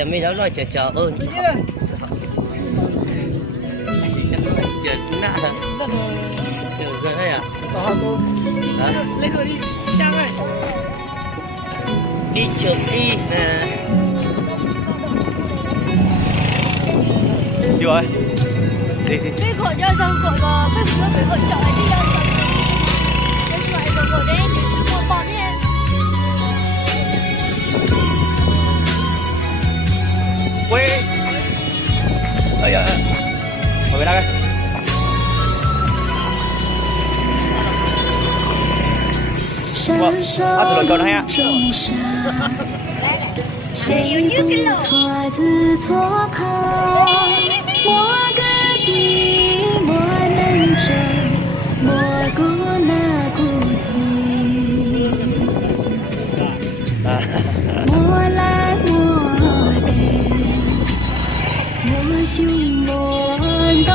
giờ mới đó nói chờ ơn chứ chờ nã chờ giờ đây à lên rồi đi Trang ơi đi trường đi nè đi rồi đi cái gọi cho xong gọi vào cái gì phải gọi chợ lại đi đâu cái loại gọi đấy những cái con bò đấy em quê ơi à ngồi bên đây rồi câu này à谁不错自错开莫个地莫能争莫顾那顾题莫来莫得莫修莫动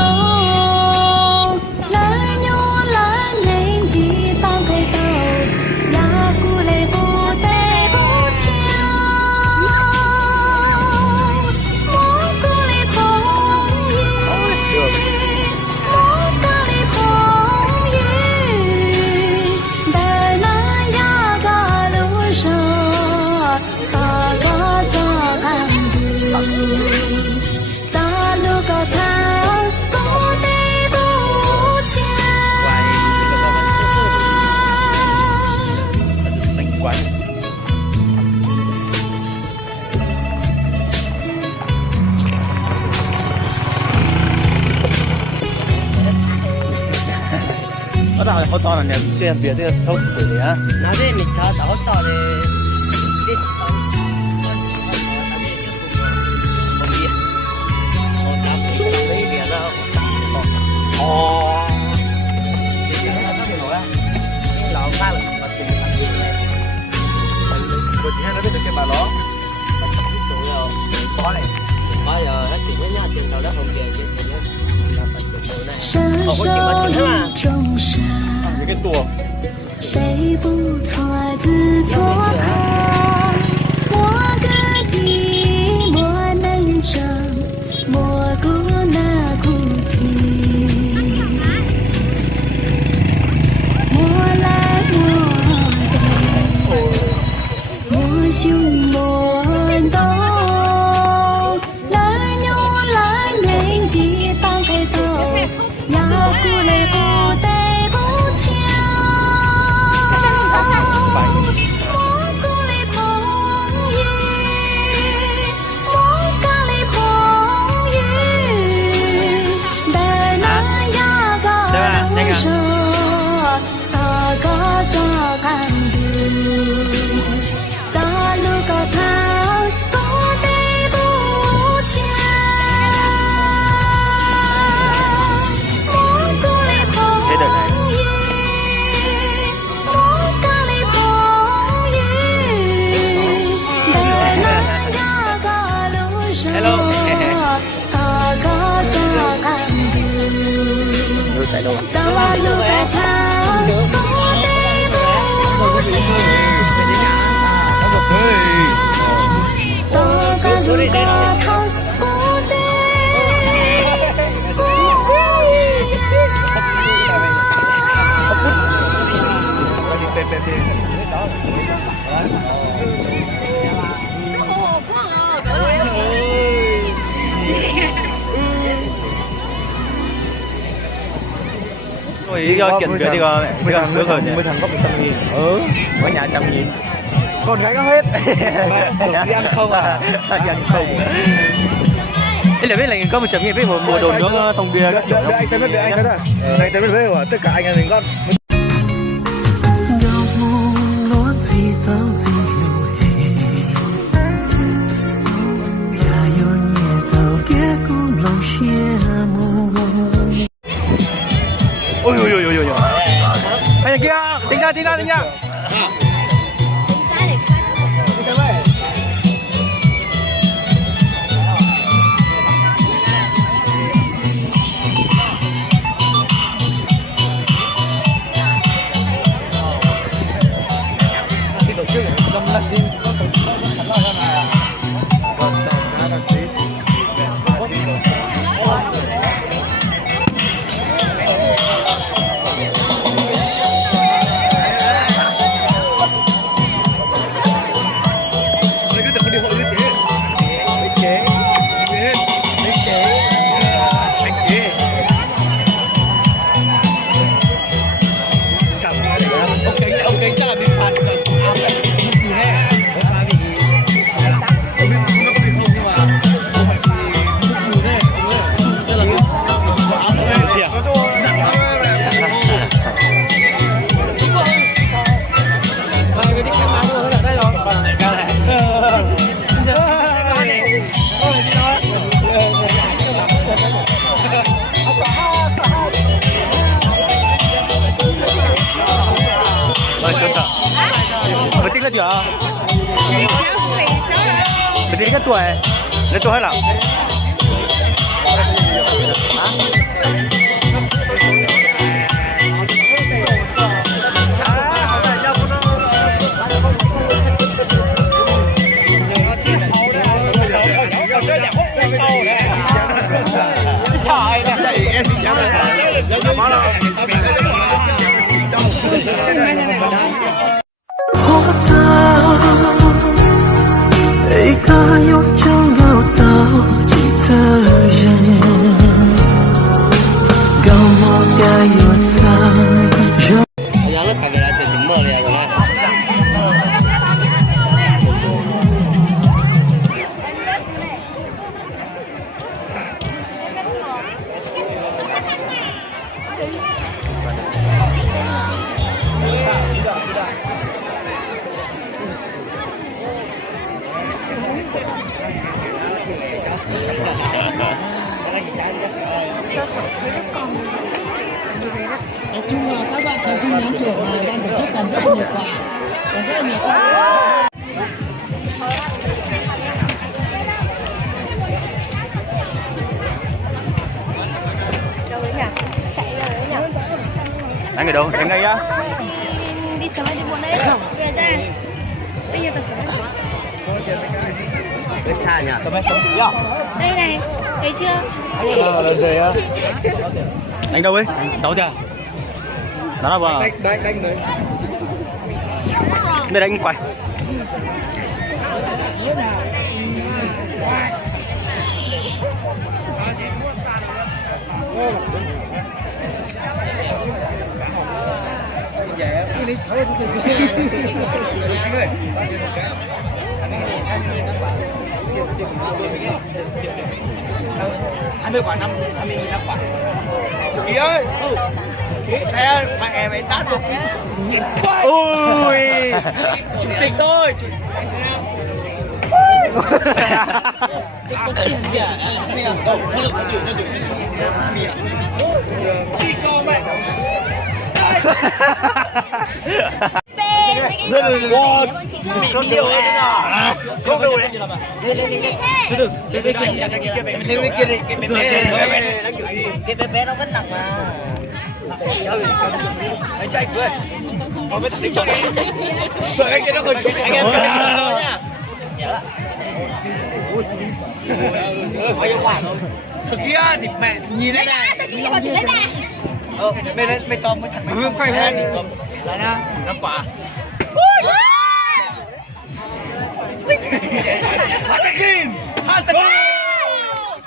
好早了呢，这别这个偷水的啊。那这你查早早的，这哦，你讲他怎么了？你老看了，我今天我今天那边就给买了，重要花嘞，花呀，那今天伢听到的红点，今天。伸手一众生，谁不错自错开？莫个地莫能争，莫顾那顾题。莫来莫得，莫修莫动。tại đâu xuống đi đây Đi kiện cái đi con đi con nước rồi 10 thằng có 100.000. Ừ, Có nhà 100.000. con gái có hết. Đi ăn không à? Đi ăn không. Thế là biết là có 100.000 biết mùa đồn nó thông kia các kiểu. Anh tới biết anh tới đây. Này tới biết với tất cả anh em mình con. Ôi ôi ôi ôi ôi. Hay kia, tính ra. Tính ra để Rồi, chưa sợ. Mày tính là chưa? Mày tính cái tuổi? Lên tuổi hay là? Yang lúc kagak ada jemur ya kan. Nói chung là các bạn tập trung nhắn trưởng là ban tổ chức còn rất nhiều quà, còn rất nhiều quà. Anh ở đâu? Em ngay á? Đi sớm đi muộn đấy. Về ra. Bây giờ tao sớm. Cái xa nhỉ? Đây này, thấy chưa? Anh đâu ấy? Đâu chưa? Đó là bà. Đánh đấy. Đây đánh quay. Hai mươi quả 20.000 quả. Kỳ ơi, xe bạn em ấy đắt được nhìn quay. Ui. Chủ tịch thôi. Đi con mẹ. Wow, Bị nhiều đấy nào. Không đủ đấy. Lên bên kia đi, cái bé nó vẫn nặng mà. Anh chạy cười. Có biết tính cho đi. Sợ anh kia nó còn anh em cười nha. Bao nhiêu quả không? Thực kia thì mẹ nhìn đây này. Mày tóm mới thật. Mày quay ra đi. Lại nha, 5 quả. Hasakin!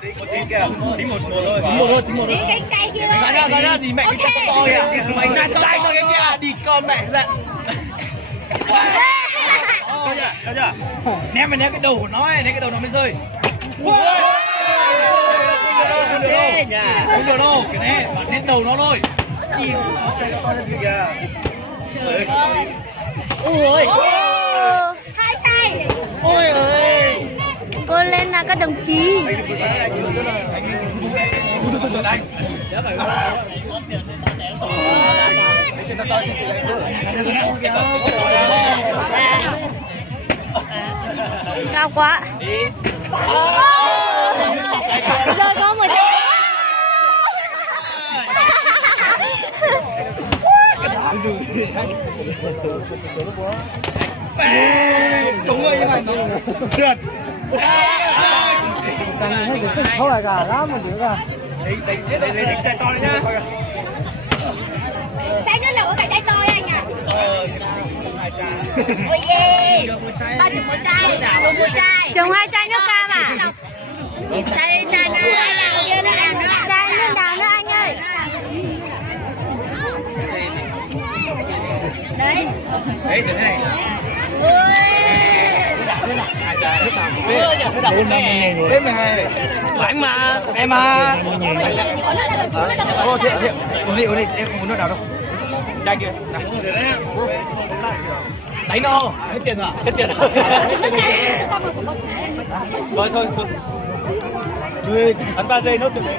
Tính kìa, tính một thôi. Tính một thôi. đến cái chay kia thôi. Ra ra thì mẹ cái chắc to kìa. Mày ra tay con cái kia, đi con mẹ ra. Cho chưa? Ném cái đầu của nó này, cái đầu nó mới rơi. Không được đâu, cái này bạn ném đầu nó thôi. Nhìn nó chạy to ra kìa. Trời ơi. Ôi. Hai chay. Ôi ơi. Cô lên là các đồng chí. Cao quá. Giờ có một Đúng rồi, nhưng mà sượt. Không phải cả lắm mà được à. Đấy, chạy to đấy nhá. chay nữa là có cả chay to anh à. Ôi ye. Ba chục một chai, một chai. Trồng 2 chai nước cam à? Chai nào kia nữa anh. Chai nước nào nữa anh ơi. Đấy. Đấy, thế này. Đấy mà bánh mà em mà ô thiện uống đi em không muốn nước nào đâu chai kia đánh nó hết tiền rồi thôi thôi ấn 3 giây nốt từ đấy